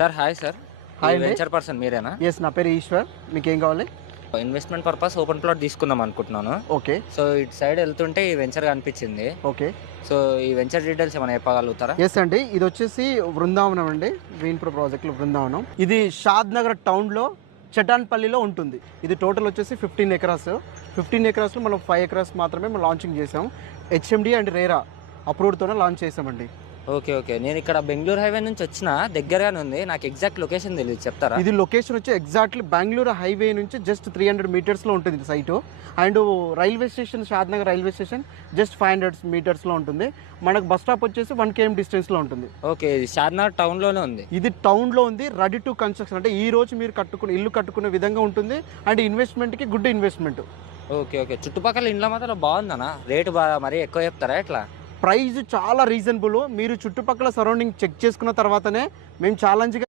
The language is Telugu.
Sir hi sir. హాయ్ అండి. వెంచర్ పర్సన్ మీరేనా? ఎస్, నా పేరు ఈశ్వర్. మీకు ఏం కావాలి? ఇన్వెస్ట్మెంట్ పర్పస్ ఓపెన్ ప్లాట్ తీసుకుందాం అనుకుంటున్నాను. ఓకే సో ఇటు సైడ్ వెళ్తుంటే ఈ వెంచర్ కనిపించింది. ఓకే సో ఈ వెంచర్ డీటెయిల్స్ ఏమైనా చెప్పగలుగుతారా? ఎస్ అండి, ఇది వచ్చేసి బృందావనం అండి, గ్రీన్పూర్ ప్రాజెక్ట్లో బృందావనం. ఇది షాద్ నగర్ టౌన్లో చటాన్పల్లిలో ఉంటుంది. ఇది టోటల్ వచ్చేసి 15 ఎకరాస్. 15 ఎకరాస్లో మనం 5 ఎకరాస్ మాత్రమే మనం లాంచింగ్ చేసాం. హెచ్ఎండి అండ్ రేరా అప్రూవ్డ్తోనే లాంచ్ చేసామండి. Okay okay. నేను ఇక్కడ బెంగళూరు హైవే నుంచి వచ్చిన, దగ్గరగానే ఉంది. నాకు ఎగ్జాక్ట్ లొకేషన్ తెలియదు, చెప్తారా? ఇది లొకేషన్ వచ్చి ఎగ్జాక్ట్లీ బెంగళూరు హైవే నుంచి జస్ట్ 300 మీటర్స్లో ఉంటుంది site. And railway station, Shad Nagar railway station just 500 మీటర్స్లో ఉంటుంది. మనకు బస్ స్టాప్ వచ్చేసి 1 km డిస్టెన్స్లో ఉంటుంది. ఓకే, ఇది షాద్నగర్ టౌన్లోనే ఉంది. ఇది టౌన్లో ఉంది, రెడీ టు కన్స్ట్రక్షన్. అంటే ఈ రోజు మీరు ఇల్లు కట్టుకునే విధంగా ఉంటుంది. అండ్ ఇన్వెస్ట్మెంట్కి గుడ్ ఇన్వెస్ట్మెంట్. Okay okay. చుట్టుపక్కల ఇండ్ల మాత్రం బాగుందనా? రేటు బాగా మరీ ఎక్కువ చెప్తారా ఎట్లా? ప్రైస్ చాలా రీజనబుల్. మీరు చుట్టుపక్కల సరౌండింగ్ చెక్ చేసుకున్న తర్వాతనే మేము ఛాలెంజ్గా